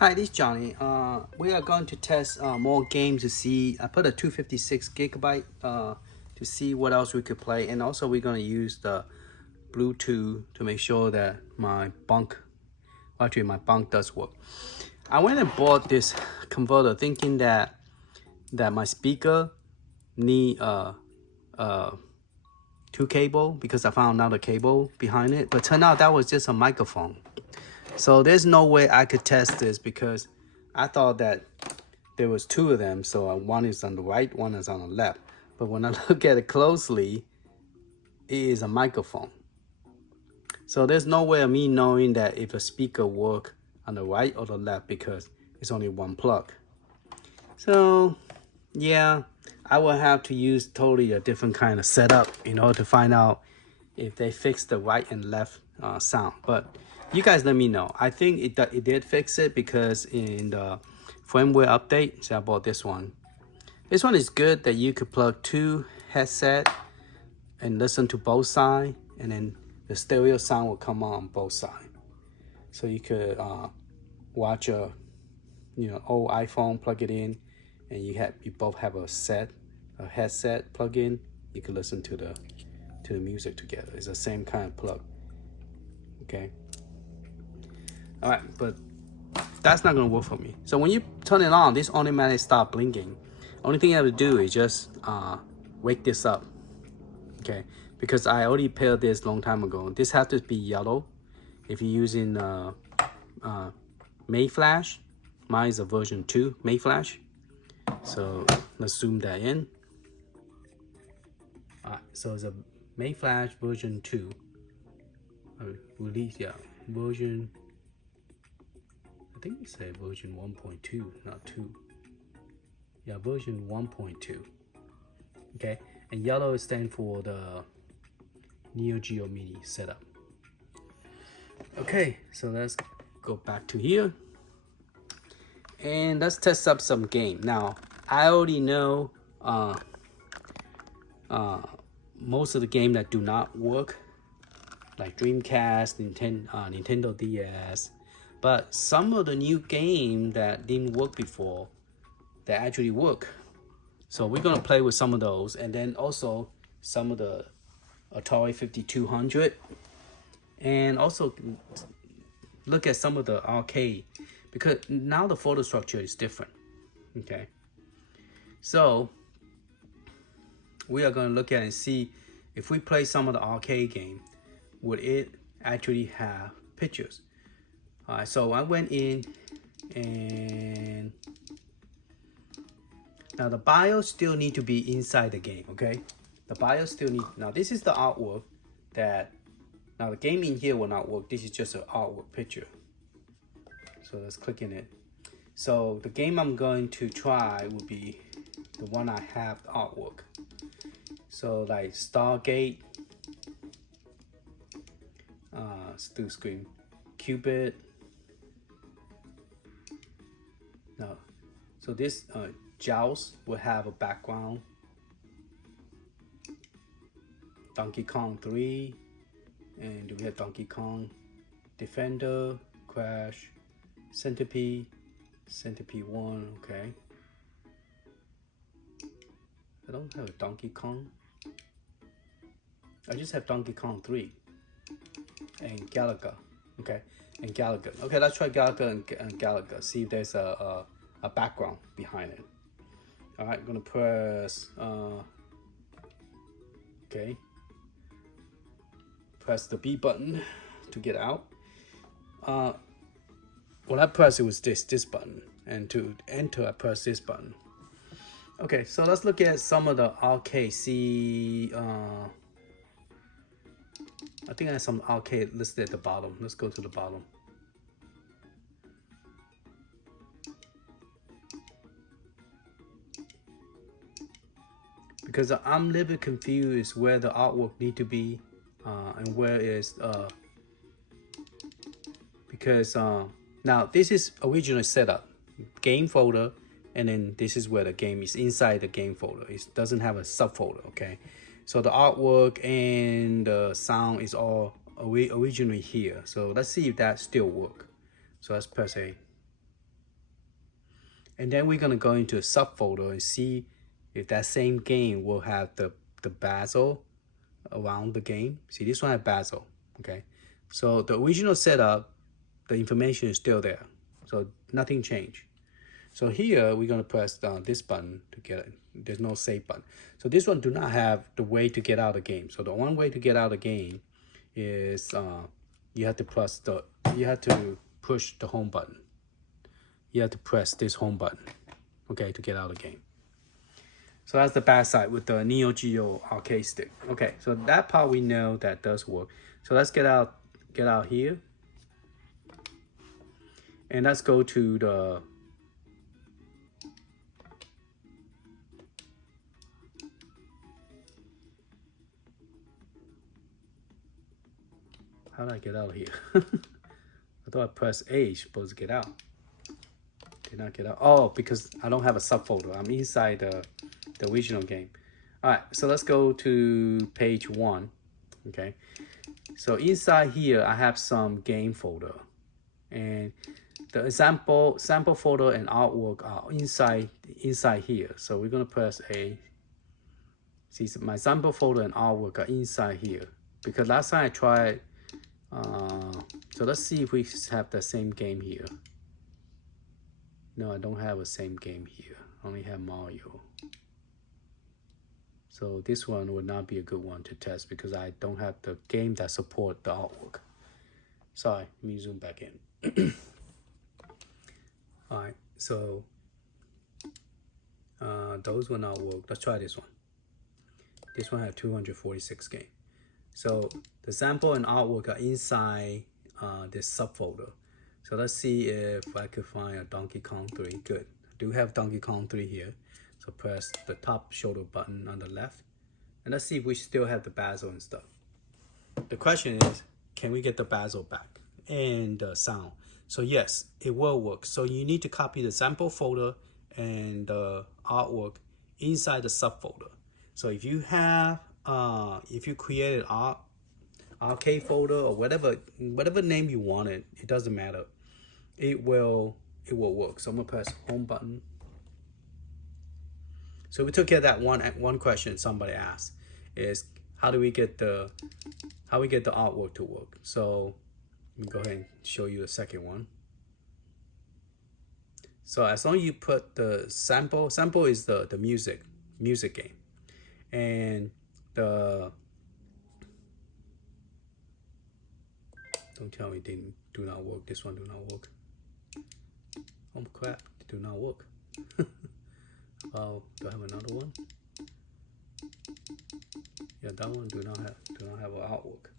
Hi, this is Johnny. We are going to test more games to see. I put a 256 gigabyte to see what else we could play, and also we're going to use the Bluetooth to make sure that my bunk does work. I went and bought this converter thinking that my speaker need two cable because I found another cable behind it, but turned out that was just a microphone. So there's no way I could test this because I thought that there was two of them. So one is on the right, one is on the left. But when I look at it closely, it is a microphone. So there's no way of me knowing that if a speaker work on the right or the left because it's only one plug. So yeah, I will have to use totally a different kind of setup in order to find out if they fix the right and left sound. But you guys let me know. I think it did fix it because in the firmware update, so I bought this one. This one is good that you could plug two headset and listen to both sides, and then the stereo sound will come on both sides. So you could watch a old iPhone, plug it in, and you both have a headset plug in. You can listen to the music together. It's the same kind of plug. Okay. All right, but that's not gonna work for me. So when you turn it on, this automatically start blinking. Only thing you have to do is just wake this up, okay? Because I already paired this long time ago. This has to be yellow. If you're using Mame Flash, mine is a version 2 Mame Flash. So let's zoom that in. All right, so it's a Mame Flash version 2. Version. I think it's a version 1.2, not 2. Yeah, version 1.2. Okay, and yellow stands for the Neo Geo Mini setup. Okay, so let's go back to here. And let's test up some game. Now, I already know most of the game that do not work, like Dreamcast, Nintendo DS. But some of the new game that didn't work before, that actually work. So we're gonna play with some of those, and then also some of the Atari 5200, and also look at some of the arcade, because now the photo structure is different. Okay, so we are gonna look at and see if we play some of the arcade game, would it actually have pictures? All right, so I went in, and now the BIOS still need to be inside the game, okay? The BIOS still need, now this is the artwork that, now the game in here will not work. This is just an artwork picture. So let's click in it. So the game I'm going to try will be the one I have the artwork. So like Stargate, still screen, Cupid. No, so this Jaws will have a background. Donkey Kong 3, and do we have Donkey Kong, Defender, Crash, Centipede 1, okay. I don't have a Donkey Kong. I just have Donkey Kong 3 and Galaga, okay, and Galaga. Okay, let's try Galaga and Galaga. See if there's a background behind it. All right, I'm gonna press okay. Press the B button to get out. When I press it was this button, and to enter I press this button. Okay, so let's look at some of the arcade. See, I think I have some arcade listed at the bottom. Let's go to the bottom. Because I'm a little bit confused where the artwork need to be and where is because now this is originally set up game folder, and then this is where the game is inside the game folder. It doesn't have a subfolder. Okay, so the artwork and the sound is all originally here. So let's see if that still work. So let's press A. And then we're gonna go into a subfolder and see if that same game will have the bezel around the game. See, this one has bezel, okay? So the original setup, the information is still there. So nothing changed. So here we're gonna press this button to get it. There's no save button. So this one do not have the way to get out of the game. So the one way to get out of the game is you have to push the home button. You have to press this home button, okay, to get out of the game. So that's the back side with the Neo Geo arcade stick. Okay, so that part we know that does work. So let's get out here. And let's go to the how do I get out of here? I thought I pressed A, supposed to get out. Did not get out. Oh, because I don't have a subfolder. I'm inside the original game. All right, so let's go to page 1. Okay, so inside here I have some game folder, and the sample folder and artwork are inside here. So we're gonna press A. See, so my sample folder and artwork are inside here because last time I tried. So let's see if we have the same game here. No, I don't have a same game here. I only have Mario. So this one would not be a good one to test because I don't have the game that support the artwork. Sorry, let me zoom back in. All right, so those will not work. Let's try this one. This one has 246 games. So the sample and artwork are inside this subfolder. So let's see if I could find a Donkey Kong 3. Good. I do have Donkey Kong 3 here. So press the top shoulder button on the left. And let's see if we still have the bezel and stuff. The question is, can we get the bezel back and the sound? So yes, it will work. So you need to copy the sample folder and the artwork inside the subfolder. So if you have if you created arcade folder or whatever name you wanted, it doesn't matter. It will work. So I'm gonna press home button. So we took care of that one question somebody asked is how we get the artwork to work. So let me go ahead and show you the second one. So as long as you put the sample is the music game, and don't tell me they do not work. This one do not work. Oh crap, it do not work. Oh, do I have another one? Yeah, that one do not have an artwork.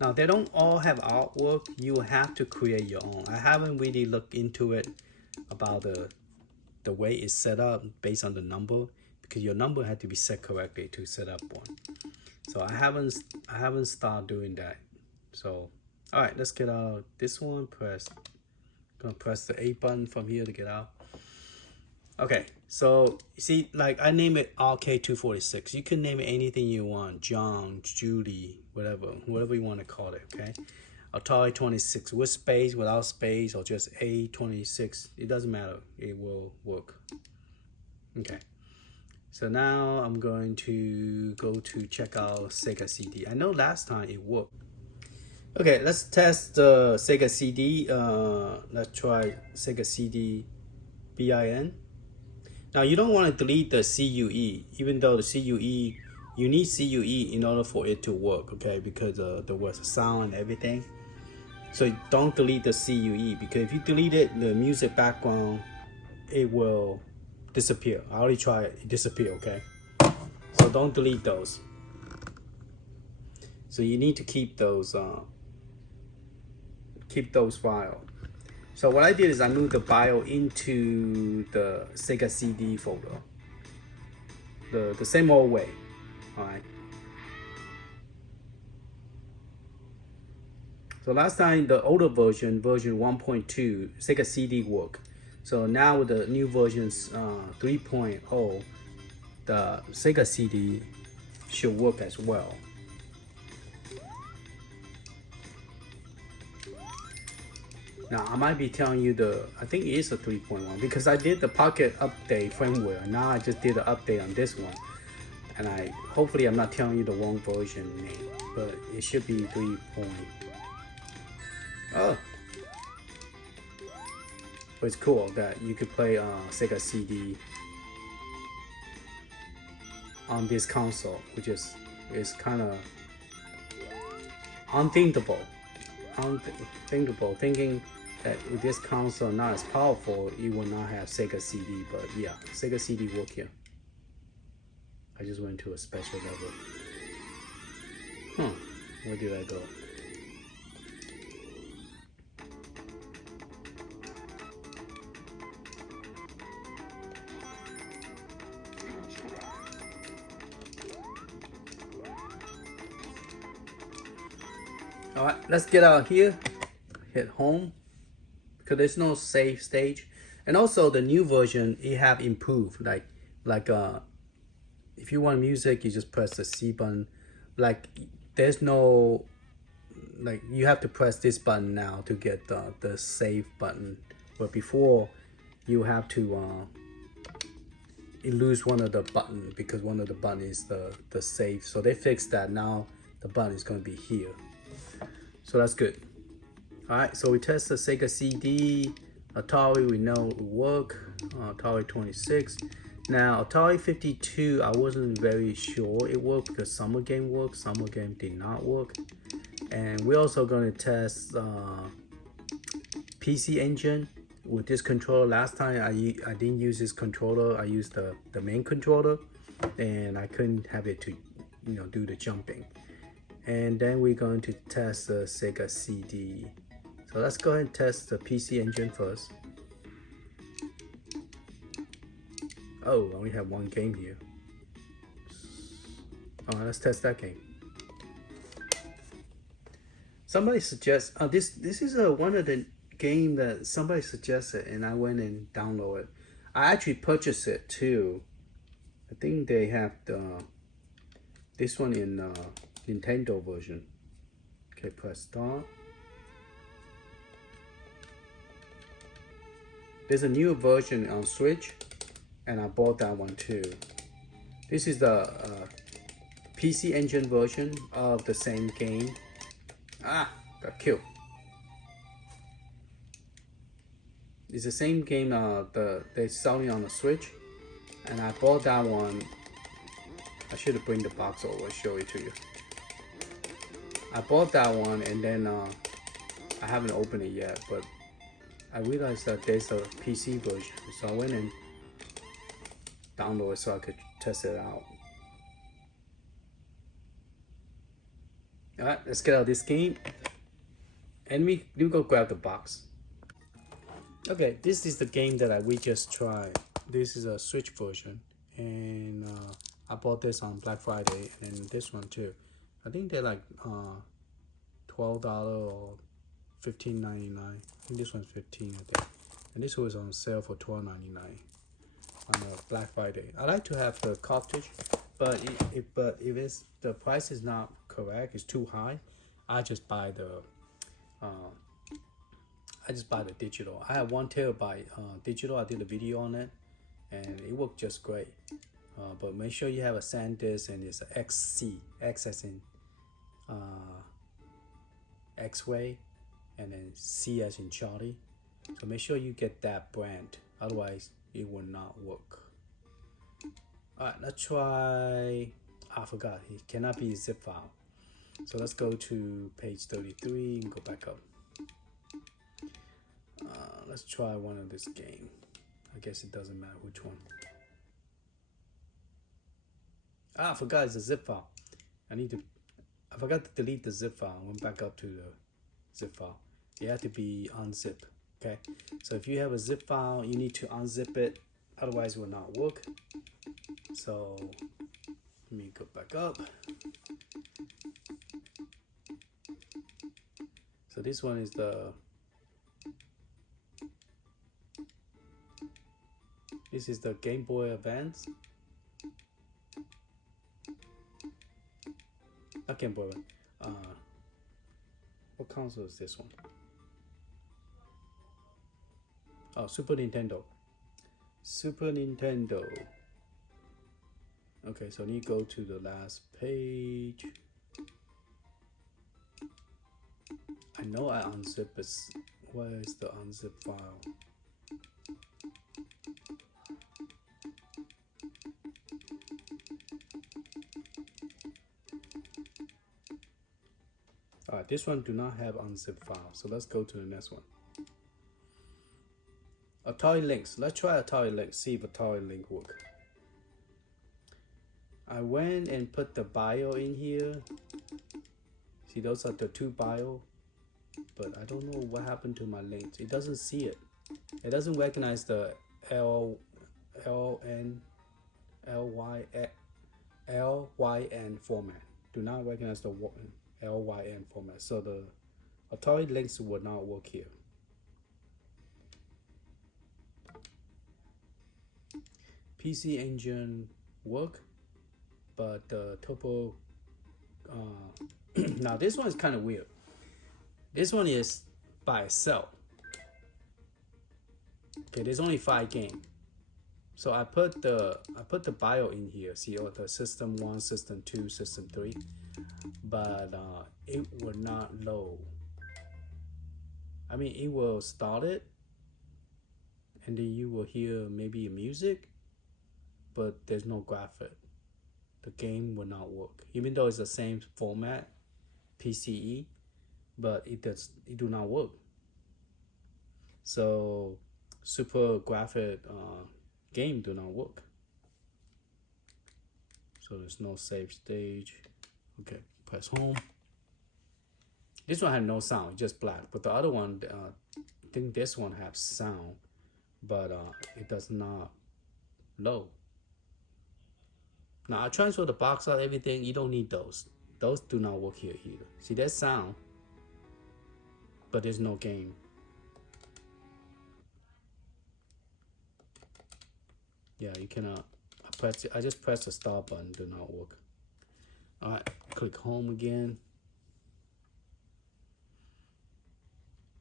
Now they don't all have artwork. You have to create your own. I haven't really looked into it about the way it's set up based on the number, because your number had to be set correctly to set up one. So I haven't started doing that. So all right, let's get out this one. Gonna press the A button from here to get out. Okay, so see, like I name it RK246. You can name it anything you want, John, Judy, whatever you want to call it. Okay, Atari 26 with space, without space, or just A26. It doesn't matter. It will work. Okay. So now I'm going to go to check out Sega CD. I know last time it worked. Okay, let's test the Sega CD. Let's try Sega CD BIN. Now you don't want to delete the CUE, even though the CUE, you need CUE in order for it to work, okay? Because there was a sound and everything. So don't delete the CUE, because if you delete it, the music background, it will disappear. I already tried it, it disappeared, okay? So don't delete those. So you need to keep those files. So what I did is I moved the file into the Sega CD folder, the same old way. All right. So last time the older version 1.2, Sega CD worked. So now with the new versions 3.0, the Sega CD should work as well. Now I might be telling you I think it is a 3.1 because I did the Pocket update firmware. Now I just did an update on this one, and hopefully I'm not telling you the wrong version name, but it should be 3. Oh, but it's cool that you could play Sega CD on this console, which is kind of unthinkable, thinking that with this console not as powerful, you will not have Sega CD. But yeah, Sega CD work here. I just went to a special level. Where did I go? All right, let's get out here, hit home, because there's no save stage. And also the new version, it have improved, like if you want music, you just press the C button. Like there's no, like you have to press this button now to get the save button, but before you have to you lose one of the button because one of the button is the save. So they fixed that. Now the button is going to be here, so that's good. All right, so we test the Sega CD. Atari, we know it work. Atari 26. Now Atari 52, I wasn't very sure it worked because Summer Game worked, Summer Game did not work. And we're also going to test PcEngine with this controller. Last time I didn't use this controller, I used the main controller, and I couldn't have it to do the jumping. And then we're going to test the Sega CD. So let's go ahead and test the PcEngine first. Oh, I only have one game here. All right, let's test that game. Somebody suggests this is one of the game that somebody suggested, and I went and downloaded it. I actually purchased it too. I think they have this one in Nintendo version. Okay, press start. There's a new version on Switch, and I bought that one too. This is the PcEngine version of the same game. Got killed. It's the same game they're selling on the Switch, and I bought that one. I should have bring the box over, show it to you. I bought that one, and then I haven't opened it yet, but I realized that there's a PC version, so I went and downloaded it so I could test it out. All right, let's get out this game, and we go grab the box. Okay, this is the game that we just tried. This is a Switch version, and I bought this on Black Friday, and then this one too. I think they're like $12 or $15.99. I think this one's $15, I think. And this was on sale for $12.99 on Black Friday. I like to have the cartridge, but if the price is not correct, it's too high, I just buy the digital. I have 1 terabyte digital. I did a video on it, and it worked just great. But make sure you have a SanDisk, and it's a XC, X as in X-Ray, and then C as in Charlie. So make sure you get that brand, otherwise it will not work. All right, let's try. I forgot, it cannot be a zip file. So let's go to page 33 and go back up. Let's try one of this game. I guess it doesn't matter which one. I forgot it's a zip file. I forgot to delete the zip file. I went back up to the zip file. You have to be unzip. Okay, so if you have a zip file, you need to unzip it, otherwise it will not work. So let me go back up. So this one is this is the Game Boy Advance. Not Game Boy. What console is this one? Oh, Super Nintendo. Super Nintendo. Okay, so I need to go to the last page. I know I unzip, but where is the unzip file? Alright, this one do not have unzip file, so let's go to the next one. Atari Lynx. Let's try Atari Lynx, see if Atari Lynx work. I went and put the bio in here. See, those are the two bio, but I don't know what happened to my links. It doesn't see it. It doesn't recognize the LYN format. Do not recognize the LYN format. So the Atari Lynx would not work here. PcEngine work, but the topo. Now this one is kind of weird. This one is by itself. Okay, there's only 5 games. So I put the bio in here. See all the system 1, system 2, system 3, but it will not load. I mean, it will start it, and then you will hear maybe a music, but there's no graphic. The game will not work, even though it's the same format, PCE, but it do not work. So SuperGrafx game do not work. So there's no save stage. Okay, press home. This one had no sound, just black. But the other one, I think this one has sound, but it does not load. Now I transfer the box out, everything. You don't need those. Those do not work here either. See, there's sound, but there's no game. Yeah, you cannot. I just press the start button. Do not work. All right, click home again.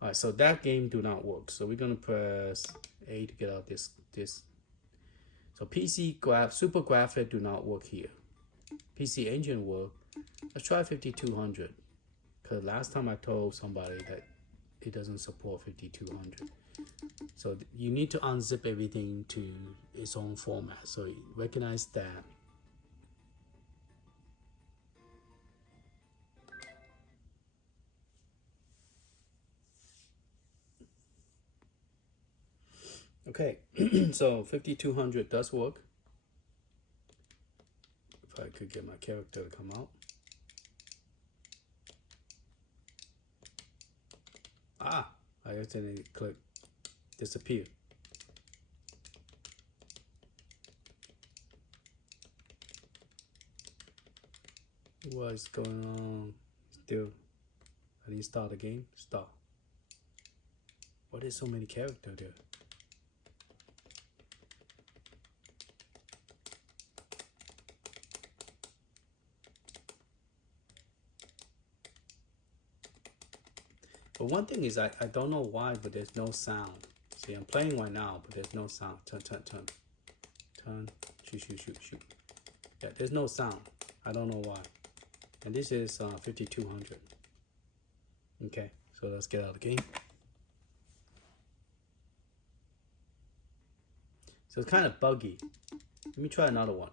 All right, so that game do not work. So we're gonna press A to get out this. So SuperGrafx do not work here. PcEngine work. Let's try 5200. Cause last time I told somebody that it doesn't support 5200. So you need to unzip everything to its own format. So you recognize that. Okay, so 5200 does work. If I could get my character to come out. Ah, I accidentally click disappear. What is going on? Still, I didn't start the game. Stop. What is so many characters there? But one thing is I don't know why, but there's no sound. See, I'm playing right now, but there's no sound. Turn. Shoot. Yeah, there's no sound. I don't know why. And this is 5200. Okay, so let's get out of the game. So it's kind of buggy. Let me try another one.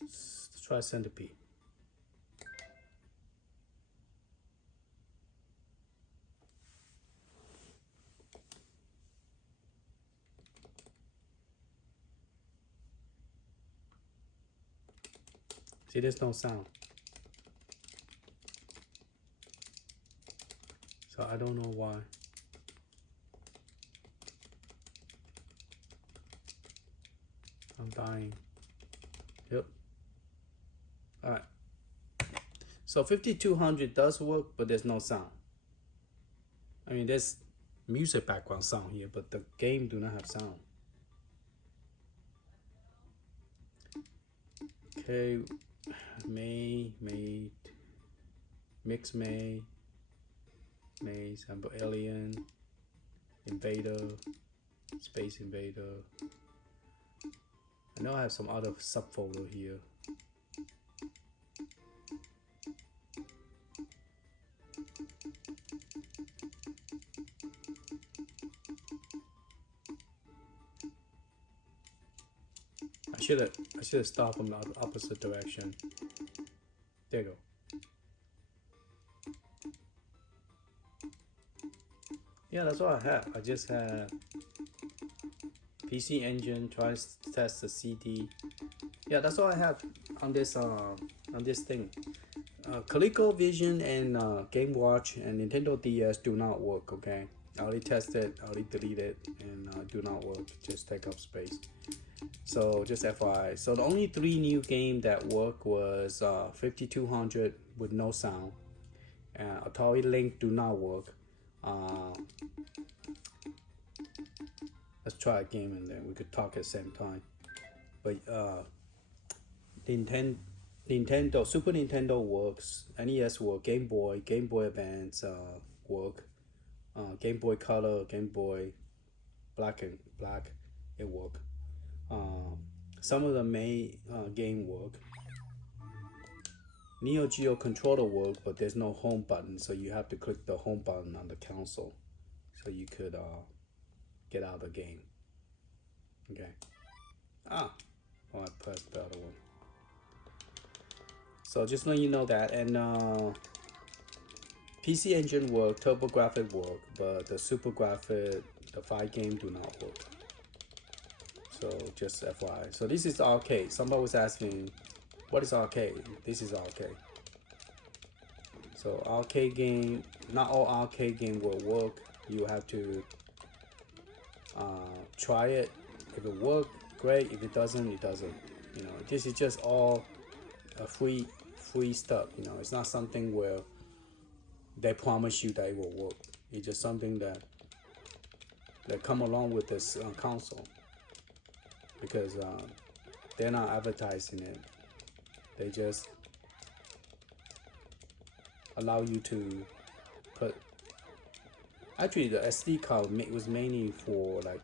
Let's try Centipede. See, there's no sound. So I don't know why. I'm dying. Yep. Alright. So 5200 does work, but there's no sound. I mean, there's music background sound here, but the game do not have sound. Okay. Mix May. Maze, Alien, Invader, Space Invader. I know I have some other subfolder here. I should have stopped from the opposite direction. There you go. Yeah, that's all I have. I just had PcEngine, try to test the CD. Yeah, that's all I have on this thing. ColecoVision and Game Watch and Nintendo DS do not work. Okay, I already tested, I already deleted, and do not work. Just take up space. So just FYI. So the only 3 new games that work was 5200 with no sound. Atari Link do not work. Let's try a game and then we could talk at the same time. But Nintendo, Super Nintendo works, NES work, Game Boy Advance work, Game Boy Color, Game Boy Black, it work. Some of the main game work. Neo Geo controller work, but there's no home button, so you have to click the home button on the console, so you could get out of the game. Okay. Oh, I pressed the other one. So just let you know that, and PcEngine work, TurboGrafx work, but the SuperGrafx, the 5 game do not work. So just FYI. So this is arcade. Somebody was asking, what is arcade? This is arcade. So arcade game, not all arcade game will work. You have to try it. If it works, great. If it doesn't, it doesn't. You know, this is just all free stuff. You know, it's not something where they promise you that it will work. It's just something that come along with this console, because they're not advertising it. They just allow you to put. Actually, the SD card was mainly for like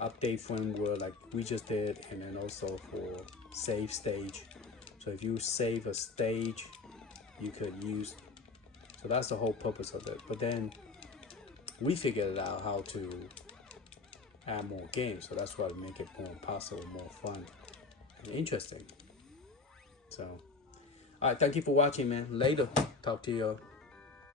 update firmware, like we just did, and then also for save stage. So if you save a stage, you could use. So that's the whole purpose of it. But then we figured out how to add more games, so that's why we make it more possible, more fun, and interesting. So, all right, thank you for watching, man. Later, talk to you.